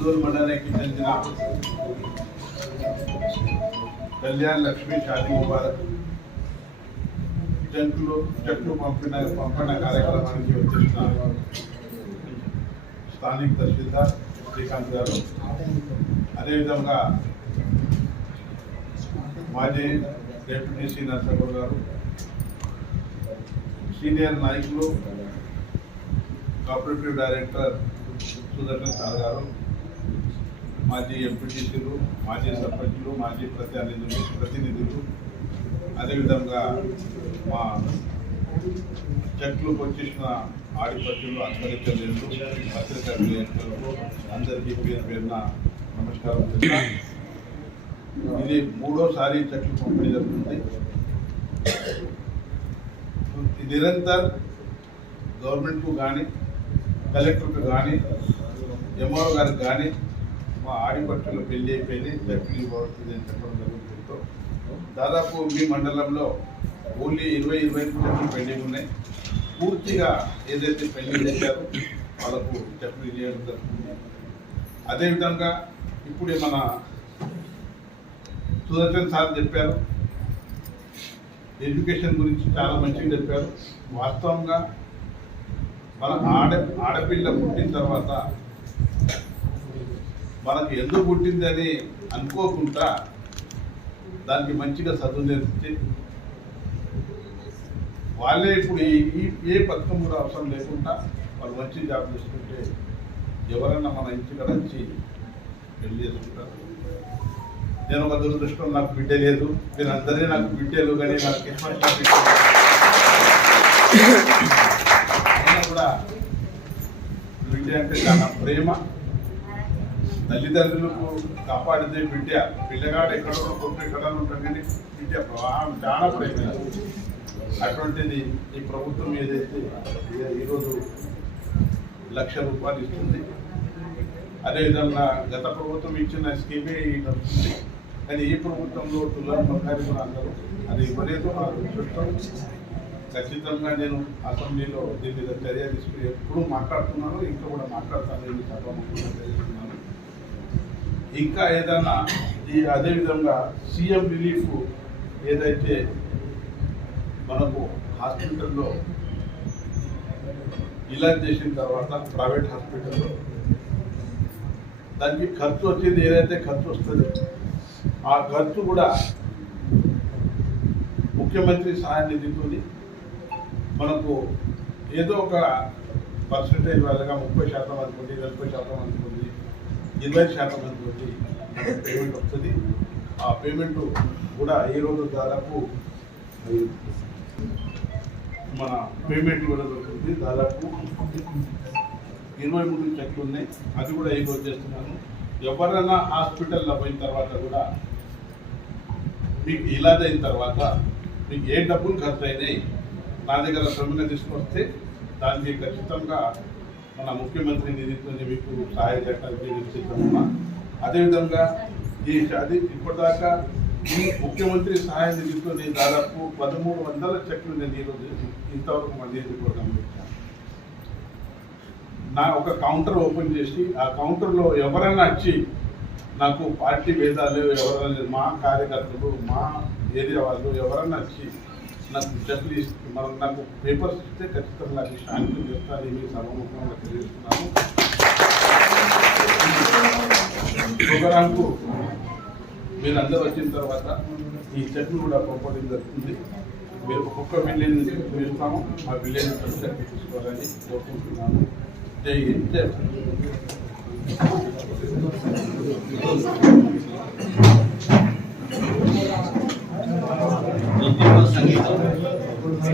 కాలనీకి చెందిన కళ్యాణ్ లక్ష్మి షాదీ ముబారక్ చెట్లు చెట్లు పంపిన పంపన కార్యక్రమానికి వచ్చేసిన స్థానిక తహసీల్దార్ శ్రీకాంత్ గారు అదేవిధంగా మాజీ డిప్యూటీ నరసగౌడ్ గారు సీనియర్ నాయకులు కోఆపరేటివ్ డైరెక్టర్ సుదర్శన్ సార్ గారు మాజీ ఎంపీటీసీలు మాజీ సర్పంచులు మాజీ ప్రతినిధులు ప్రతినిధులు. అదేవిధంగా మా చెట్లు వచ్చేసిన ఆడిపత్రులు అంతరిక్షలు పత్రికా విలేకరులకు అందరికీ పేరు పేరున నమస్కారం ఇది మూడోసారి చెట్లు పంపిణీ జరుగుతుంది. నిరంతరం నిరంతర్ గవర్నమెంట్కు కానీ కలెక్టర్కు కానీ ఎంఆర్ఓ గారికి కానీ మా ఆడిపట్టులు పెళ్ళి అయిపోయింది. చెట్లు ఇవ్వబడుతుంది అని చెప్పడం జరుగుతుందో. దాదాపు మీ మండలంలో ఓన్లీ ఇరవై ఇరవై ఐదు చెట్లు పెండింగ్ ఉన్నాయి. పూర్తిగా ఏదైతే పెళ్ళి చేశారో వాళ్ళకు చెట్లు ఇవ్వడం జరుగుతుంది. అదేవిధంగా ఇప్పుడే మన సుదర్శన్ సార్ చెప్పారు. ఎడ్యుకేషన్ గురించి చాలా మంచిగా చెప్పారు. వాస్తవంగా మన ఆడ ఆడపిల్ల పుట్టిన తర్వాత మనకు ఎందుకు పుట్టింది అని అనుకోకుండా దానికి మంచిగా చదువు నేర్పించి వాళ్ళే ఇప్పుడు ఈ ఏ పథకం కూడా అవసరం లేకుండా వాళ్ళు మంచి జాబ్ చేసుకుంటే ఎవరన్నా మన ఇంటికి వచ్చి పెళ్ళి చేసుకుంటారు. నేను ఒక దురదృష్టం నాకు బిడ్డ లేదు. మీరందరే నాకు బిడ్డలు కానీ నాకు కూడా బిడ్డ అంటే చాలా ప్రేమ. తల్లిదండ్రులకు కాపాడితే బిడ్డ పిల్లగాడు ఎక్కడో కొట్టు ఎక్కడ ఉంటాం కానీ బిడ్డ ప్రా- చాలా ప్రేమ అటువంటిది ఈ ప్రభుత్వం ఏదైతే ఈరోజు లక్ష రూపాయలు ఇస్తుంది. అదేవిధంగా గత ప్రభుత్వం ఇచ్చిన స్కీమే నడుస్తుంది. కానీ ఈ ప్రభుత్వంలో తులం బంగారు కూడా అందరూ అది ఇవ్వలేదు ఖచ్చితంగా నేను అసెంబ్లీలో దీని మీద చర్య తీసుకుని ఎప్పుడు మాట్లాడుతున్నాను ఇంకా కూడా మాట్లాడతాను. నేను సభాముఖంగా ఇంకా ఏదైనా ఈ అదేవిధంగా సీఎం రిలీఫ్ ఏదైతే మనకు హాస్పిటల్లో ఇలాజ్ చేసిన తర్వాత ప్రైవేట్ హాస్పిటల్లో దానికి ఖర్చు వచ్చేది ఏదైతే ఖర్చు వస్తుందో ఆ ఖర్చు కూడా ముఖ్యమంత్రి సహాయ నిధితోని మనకు ఏదో ఒక పర్సంటేజ్ వాళ్ళగా ముప్పై శాతం అనుకోండి నలభై శాతం ఇరవై శాతం అనుకోండి పేమెంట్ వస్తుంది. ఆ పేమెంట్ కూడా ఏ రోజు దాదాపు మన పేమెంట్ కూడా దొరుకుతుంది. దాదాపు ఇరవై మూడు చెట్లు ఉన్నాయి. అది కూడా ఈ రోజు చేస్తున్నాను. ఎవరైనా హాస్పిటల్లో పోయిన తర్వాత కూడా మీకు ఇలాజ్ అయిన తర్వాత మీకు ఏ డబ్బులు ఖర్చు అయినాయి నా దగ్గర శ్రమగా తీసుకొస్తే దానికి ఖచ్చితంగా మన ముఖ్యమంత్రి నిధితో మీకు సహాయ చట్టాలు ఇస్తున్నామా అదేవిధంగా ఈ అది ఇప్పటిదాకా ఈ ముఖ్యమంత్రి సహాయ నిధితో దాదాపు పదమూడు వందల చెట్లు నేను ఈరోజు ఇంతవరకు మన నియోజకవర్గం పెట్టాను నా ఒక కౌంటర్ ఓపెన్ చేసి ఆ కౌంటర్లో ఎవరైనా వచ్చి నాకు పార్టీ భేదాలు ఎవరైనా మా కార్యకర్తలు మా ఏరియా వాళ్ళు ఎవరైనా వచ్చి నాకు చెట్లు మనం నాకు పేపర్స్ ఇస్తే ఖచ్చితంగా నాకు శాంతి చెప్తాను మీ సభముఖంగా తెలియజేస్తున్నాను. ప్రోగ్రాంకు అందరూ వచ్చిన తర్వాత ఈ చెట్లు కూడా పంపడం జరుగుతుంది. మీరు ఒక్కొక్క విలేజ్ వెళ్తాము ఆ విలేజ్ పరిస్థితి తీసుకోవాలని కోరుకుంటున్నాను. జై హింద్.